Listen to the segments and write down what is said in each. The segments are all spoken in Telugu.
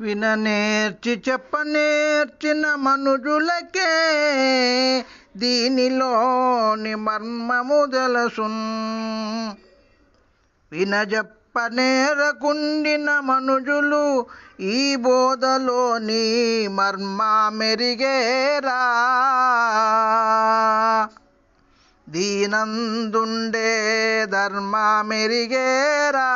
విననేర్చి చెప్పనేర్చిన మనుజులకే దీనిలోని మర్మము తెలుసున్. వినజప్పనేరకుండిన మనుజులు ఈ బోధలోని మర్మ మెరిగేరా. దీనందుండే ధర్మ మెరిగేరా.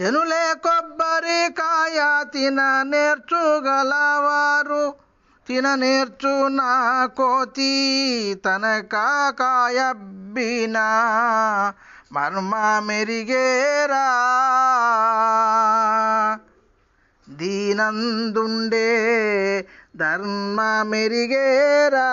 జనులే కొబ్బరికాయ తిన నేర్చుగలవారు. తిన నేర్చున కోతి తనక కాయబ్బిన మర్మ మెరిగేరా. దీనందుండే ధర్మ మెరిగేరా.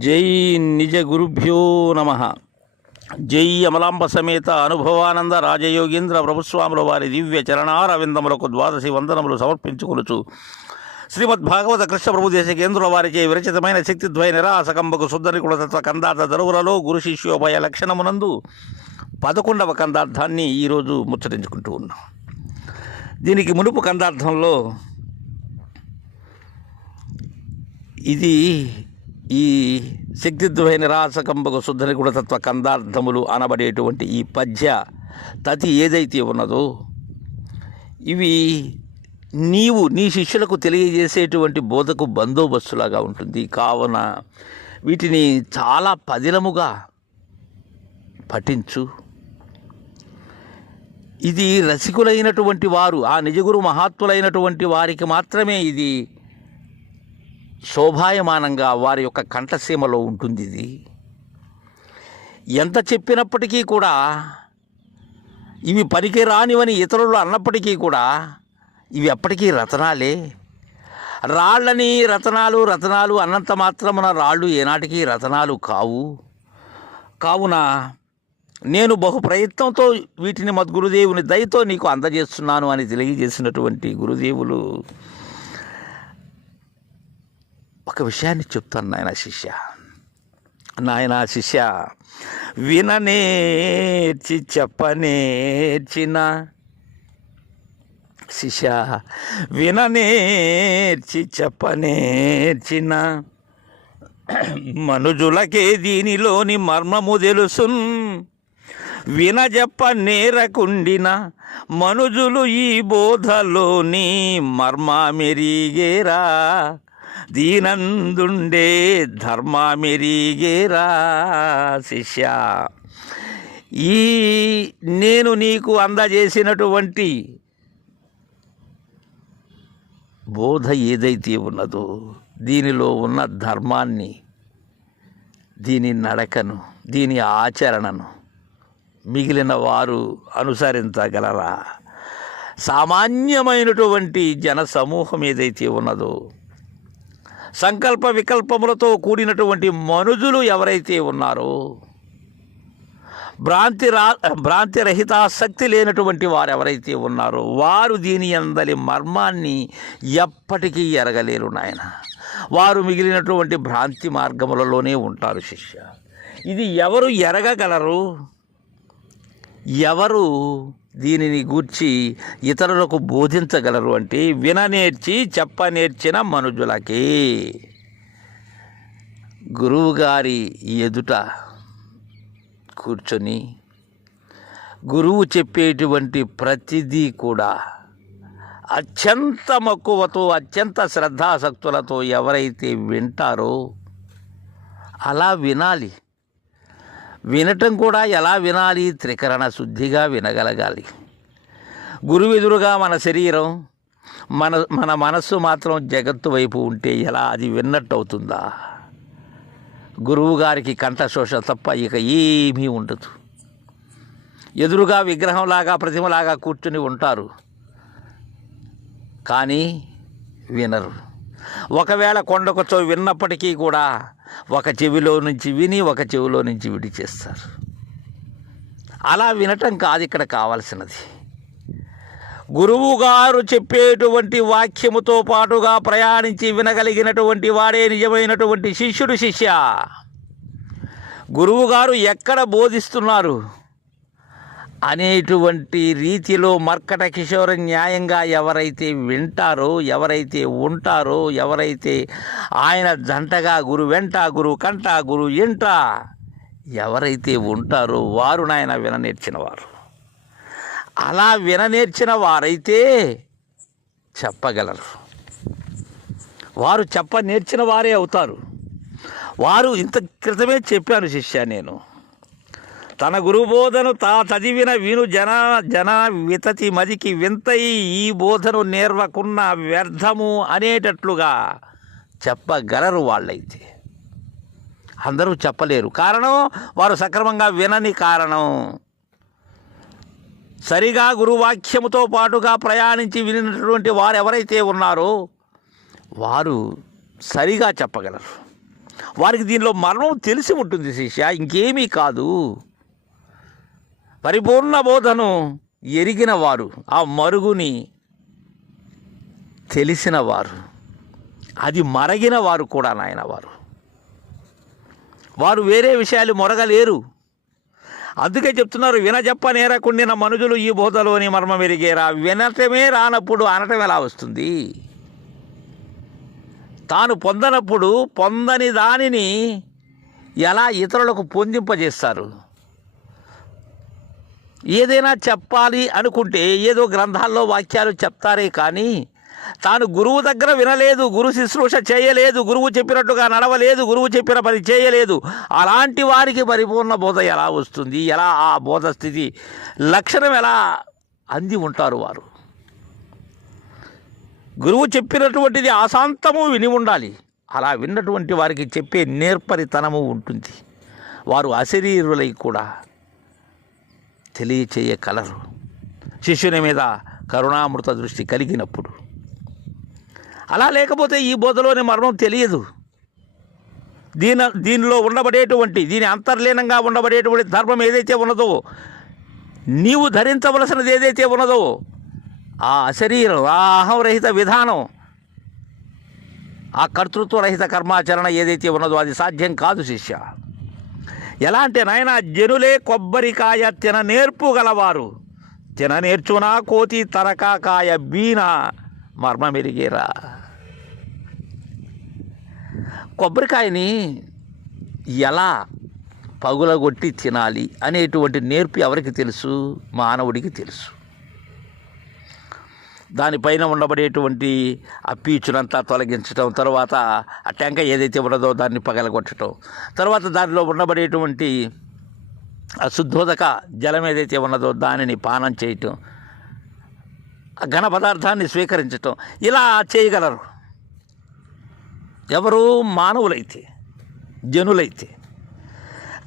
జై నిజ గురుభ్యో నమ. జై అమలాంబ సమేత అనుభవానంద రాజయోగేంద్ర ప్రభుస్వాముల వారి దివ్య చరణారవిందములకు ద్వాదశి వందనములు సమర్పించుకొనుచు. శ్రీమద్ భాగవత కృష్ణ ప్రభు దేశ కేంద్రుల వారిచే విరచితమైన శక్తిద్వయ నిరాసకంబకు శుద్ధనికుల తత్వ కందార్థ దరువులలో గురు శిష్యోభయ లక్షణమునందు పదకొండవ కందార్థాన్ని ఈరోజు ముచ్చటించుకుంటూ ఉన్నాం. దీనికి మునుపు కందార్థంలో ఇది ఈ శక్తిద్వయ నిరాసకంబకు శుద్ధ నిగుణతత్వ కందార్థములు అనబడేటువంటి ఈ పద్య తతి ఏదైతే ఉన్నదో ఇవి నీవు నీ శిష్యులకు తెలియజేసేటువంటి బోధకు బందోబస్తులాగా ఉంటుంది. కావున వీటిని చాలా పదిలముగా పఠించు. ఇది రసికులైనటువంటి వారు ఆ నిజగురు మహాత్ములైనటువంటి వారికి మాత్రమే ఇది శోభాయమానంగా వారి యొక్క కంఠసీమలో ఉంటుంది ఇది. ఎంత చెప్పినప్పటికీ కూడా ఇవి పనికి రానివని ఇతరులు అన్నప్పటికీ కూడా ఇవి ఎప్పటికీ రతనాలే. రాళ్ళని రతనాలు రతనాలు అన్నంత మాత్రమున రాళ్ళు ఏనాటికి రతనాలు కావు. కావున నేను బహు ప్రయత్నంతో వీటిని మద్గురుదేవుని దయతో నీకు అందజేస్తున్నాను అని తెలియజేసినటువంటి గురుదేవులు ఒక విషయాన్ని చెప్తాను నాయన శిష్య. నాయన శిష్య విననేర్చి చెప్పనేర్చిన. శిష్య విననేర్చి చెప్పనేర్చిన. మనుజులకే దీనిలోని మర్మము తెలుసున్. వినజప్ప నేరకుండిన మనుజులు ఈ బోధలోని మర్మ మెరిగేరా. దీనందుండే ధర్మ మెరిగేరా శిష్య. ఈ నేను నీకు అందజేసినటువంటి బోధ ఏదైతే ఉన్నదో దీనిలో ఉన్న ధర్మాన్ని దీని నడకను దీని ఆచరణను మిగిలిన వారు అనుసరించగలరా? సామాన్యమైనటువంటి జన సమూహం ఏదైతే ఉన్నదో సంకల్ప వికల్పములతో కూడినటువంటి మనుజులు ఎవరైతే ఉన్నారో భ్రాంతి రా భ్రాంతి రహితాసక్తి లేనటువంటి వారు ఎవరైతే ఉన్నారో వారు దీని అందలి మర్మాన్ని ఎప్పటికీ ఎరగలేరు నాయన. వారు మిగిలినటువంటి భ్రాంతి మార్గములలోనే ఉంటారు శిష్య. ఇది ఎవరు ఎరగగలరు? ఎవరు దీనిని గూర్చి ఇతరులకు బోధించగలరు అంటే విననేర్చి చెప్పనేర్చిన మనుజులకే. గురువుగారి ఎదుట కూర్చొని గురువు చెప్పేటువంటి ప్రతిదీ కూడా అత్యంత మక్కువతో అత్యంత శ్రద్ధాసక్తులతో ఎవరైతే వింటారో అలా వినాలి. వినటం కూడా ఎలా వినాలి? త్రికరణ శుద్ధిగా వినగలగాలి. గురువు ఎదురుగా మన శరీరం మన మన మనస్సు మాత్రం జగత్తు వైపు ఉంటే ఎలా అది విన్నట్టు అవుతుందా గురువు గారికి కంఠశోష తప్ప ఇక ఏమీ ఉండదు. ఎదురుగా విగ్రహంలాగా ప్రతిమలాగా కూర్చుని ఉంటారు. కానీ వినరు. ఒకవేళ కొండకొచ్చో విన్నప్పటికీ కూడా ఒక చెవిలో నుంచి విని ఒక చెవిలో నుంచి విడిచేస్తారు అలా వినటం కాదు ఇక్కడ కావాల్సినది. గురువు గారు చెప్పేటువంటి వాక్యముతో పాటుగా ప్రయాణించి వినగలిగినటువంటి వాడే నిజమైనటువంటి శిష్యుడు శిష్య. గురువుగారు ఎక్కడ బోధిస్తున్నారు? అనేటువంటి రీతిలో మర్కట కిషోర న్యాయంగా ఎవరైతే వింటారో ఎవరైతే ఉంటారో ఎవరైతే ఆయన జంటగా గురు వెంట గురు కంట గురు ఇంట ఎవరైతే ఉంటారో వారు నాయన విననేర్చినవారు. అలా విననేర్చిన వారైతే చెప్పగలరు. వారు చెప్ప నేర్చిన వారే అవుతారు. వారు ఇంత క్రితమే చెప్పాను శిష్య నేను. తన గురుబోధను తా చదివిన విను జన జన వితతి మదికి వింతై ఈ బోధను నేర్వకున్న వ్యర్థము అనేటట్లుగా చెప్పగలరు వాళ్ళైతే. అందరూ చెప్పలేరు. కారణం వారు సక్రమంగా వినని కారణం. సరిగా గురువాక్యముతో పాటుగా ప్రయాణించి వినినటువంటి వారు ఎవరైతే ఉన్నారో వారు సరిగా చెప్పగలరు. వారికి దీనిలో మరణం తెలిసి ఉంటుంది శిష్య. ఇంకేమీ కాదు. పరిపూర్ణ బోధను ఎరిగిన వారు ఆ మరుగుని తెలిసిన వారు అది మరగిన వారు కూడా నాయన వారు. వారు వేరే విషయాలు మొరగలేరు. అందుకే చెప్తున్నారు వినజప్ప నేరకుండిన మనుజులు ఈ బోధలోని మర్మం ఎరిగేరా వినటమే రానప్పుడు అనటం ఎలా వస్తుంది? తాను పొందనప్పుడు పొందని దానిని ఎలా ఇతరులకు పొందింపజేస్తారు? ఏదైనా చెప్పాలి అనుకుంటే ఏదో గ్రంథాల్లో వాక్యాలు చెప్తారే కానీ తాను గురువు దగ్గర వినలేదు గురు శుశ్రూష చేయలేదు గురువు చెప్పినట్టుగా నడవలేదు గురువు చెప్పిన పని చేయలేదు. అలాంటి వారికి పరిపూర్ణ బోధ ఎలా వస్తుంది? ఎలా ఆ బోధ స్థితి లక్షణం ఎలా అంది ఉంటారు వారు? గురువు చెప్పినటువంటిది ఆశాంతము విని ఉండాలి. అలా విన్నటువంటి వారికి చెప్పే నేర్పరితనము ఉంటుంది. వారు అశరీరులై కూడా తెలియచేయగలరు శిష్యుని మీద కరుణామృత దృష్టి కలిగినప్పుడు. అలా లేకపోతే ఈ బోధలోని మర్మం తెలియదు. దీని దీనిలో ఉండబడేటువంటి దీని అంతర్లీనంగా ఉండబడేటువంటి ధర్మం ఏదైతే ఉన్నదో నీవు ధరించవలసినది ఏదైతే ఉన్నదో ఆ అశరీరం ఆ అహంరహిత విధానం ఆ కర్తృత్వరహిత కర్మాచరణ ఏదైతే ఉన్నదో అది సాధ్యం కాదు శిష్య. ఎలా అంటే నాయన జనులే కొబ్బరికాయ తిన నేర్పు గలవారు. తిన నేర్చునా కోతి తరకాకాయ బీన మర్మమెరిగేరా కొబ్బరికాయని ఎలా పగులగొట్టి తినాలి అనేటువంటి నేర్పు ఎవరికి తెలుసు? మానవుడికి తెలుసు. దానిపైన ఉండబడేటువంటి ఆ పీచునంతా తొలగించటం తర్వాత ఆ టెంక ఏదైతే ఉన్నదో దాన్ని పగలగొట్టడం తర్వాత దానిలో ఉండబడేటువంటి ఆ శుద్ధోదక జలం ఏదైతే ఉన్నదో దానిని పానం చేయటం ఆ ఘన పదార్థాన్ని స్వీకరించటం ఇలా చేయగలరు. ఎవరు మానవులైతే జనులైతే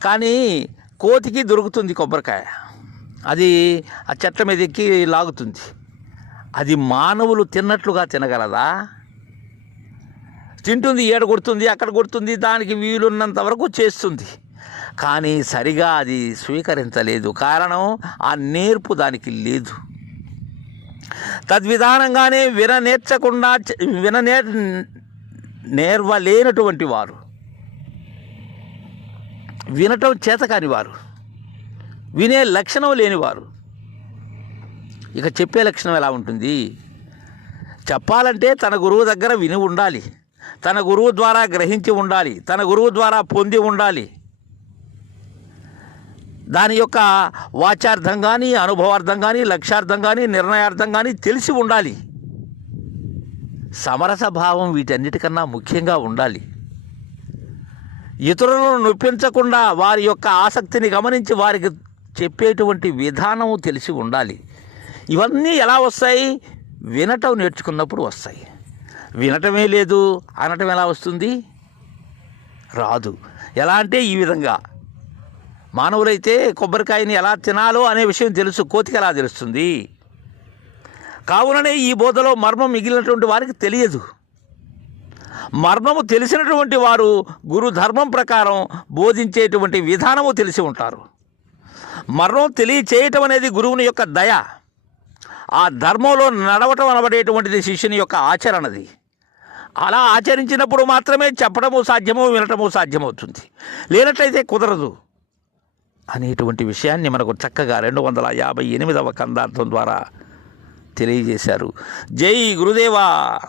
కానీ కోతికి దొరుకుతుంది కొబ్బరికాయ. అది ఆ చెట్ల మీద ఎక్కి లాగుతుంది. అది మానవులు తిన్నట్లుగా తినగలదా? తింటుంది ఏడ కొడుతుంది అక్కడ కొడుతుంది దానికి వీలున్నంత వరకు చేస్తుంది. కానీ సరిగా అది స్వీకరించలేదు. కారణం ఆ నేర్పు దానికి లేదు. తద్విధానంగానే విననేర్చకుండా నేర్చకుండా విననే నేర్వలేనటువంటి వారు. వినటం చేతకాని వారు. వినే లక్షణం లేనివారు. ఇక చెప్పే లక్షణం ఎలా ఉంటుంది? చెప్పాలంటే తన గురువు దగ్గర విని ఉండాలి. తన గురువు ద్వారా గ్రహించి ఉండాలి. తన గురువు ద్వారా పొంది ఉండాలి. దాని యొక్క వాచార్థం కానీ అనుభవార్థం కానీ లక్ష్యార్థం కానీ నిర్ణయార్థం కానీ తెలిసి ఉండాలి. సమరస భావం వీటన్నిటికన్నా ముఖ్యంగా ఉండాలి. ఇతరులను నొప్పించకుండా వారి యొక్క ఆసక్తిని గమనించి వారికి చెప్పేటువంటి విధానం తెలిసి ఉండాలి. ఇవన్నీ ఎలా వస్తాయి? వినటం నేర్చుకున్నప్పుడు వస్తాయి. వినటమే లేదు అనటం ఎలా వస్తుంది? రాదు. ఎలా అంటే ఈ విధంగా. మానవులైతే కొబ్బరికాయని ఎలా తినాలో అనే విషయం తెలుసు కోతికి ఎలా తెలుస్తుంది? కావుననే ఈ బోధలో మర్మం మిగిలినటువంటి వారికి తెలియదు. మర్మము తెలిసినటువంటి వారు గురు ధర్మం ప్రకారం బోధించేటువంటి విధానము తెలిసి ఉంటారు. మర్మం తెలియచేయటం అనేది గురువుని యొక్క దయ. ఆ ధర్మంలో నడవటం అనబడేటువంటిది శిష్యుని యొక్క ఆచరణది. అలా ఆచరించినప్పుడు మాత్రమే చెప్పడము సాధ్యము వినటము సాధ్యమవుతుంది. లేనట్లయితే కుదరదు. అనేటువంటి విషయాన్ని మనకు చక్కగా రెండు వందల యాభై ఎనిమిదవ కందార్థం ద్వారా తెలియజేశారు. జై గురుదేవా!